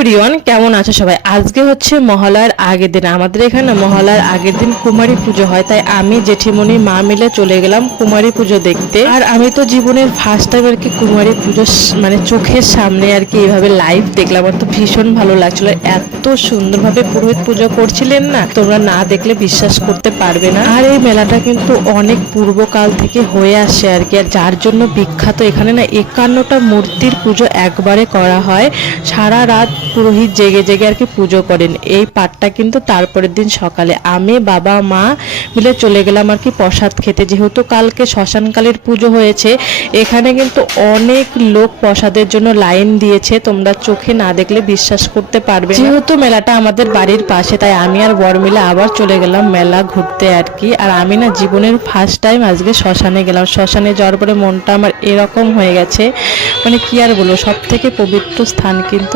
Everyone, কেমন আছো সবাই? আজকে হচ্ছে মহালয়ার আগের দিন। আমাদের এখানে মহালয়ার আগের দিন কুমারী পুজো হয়, তাই আমি জেঠিমণি মা মিলে চলে গেলাম কুমারী পুজো দেখতে। আর আমি তো জীবনের ফার্স্ট টাইম আর কি কুমারী পুজো মানে চোখের সামনে আর কি এইভাবে লাইভ দেখলাম। আমার তো ভীষণ ভালো লাগছিল। এত সুন্দরভাবে পুরোহিত পুজো করছিলেন না, তোমরা না দেখলে বিশ্বাস করতে পারবে না। আর এই মেলাটা কিন্তু অনেক পূর্বকাল থেকে হয়ে আসে আর কি। আর যার জন্য বিখ্যাত, এখানে না 51টা মূর্তির পুজো একবারে করা হয়। সারা রাত পুরোহিত জেগে জেগে আর কি পুজো করেন। এই পাঠটা কিন্তু তারপরের দিন সকালে আমি বাবা মা মিলে চলে গেলাম আর কি প্রসাদ খেতে, যেহেতু কালকে শ্মশানকালীর পুজো হয়েছে। এখানে কিন্তু অনেক লোক প্রসাদের জন্য লাইন দিয়েছে, তোমরা চোখে না দেখলে বিশ্বাস করতে পারবে না। যেহেতু মেলাটা আমাদের বাড়ির পাশে, তাই আমি আর বর মিলে আবার চলে গেলাম মেলা ঘুরতে আর কি। আর আমি না জীবনের ফার্স্ট টাইম আজকে শ্মশানে গেলাম। শ্মশানে যাওয়ার পরে মনটা আমার এরকম হয়ে গেছে, মানে কি আর বলবো, সব থেকে পবিত্র স্থান কিন্তু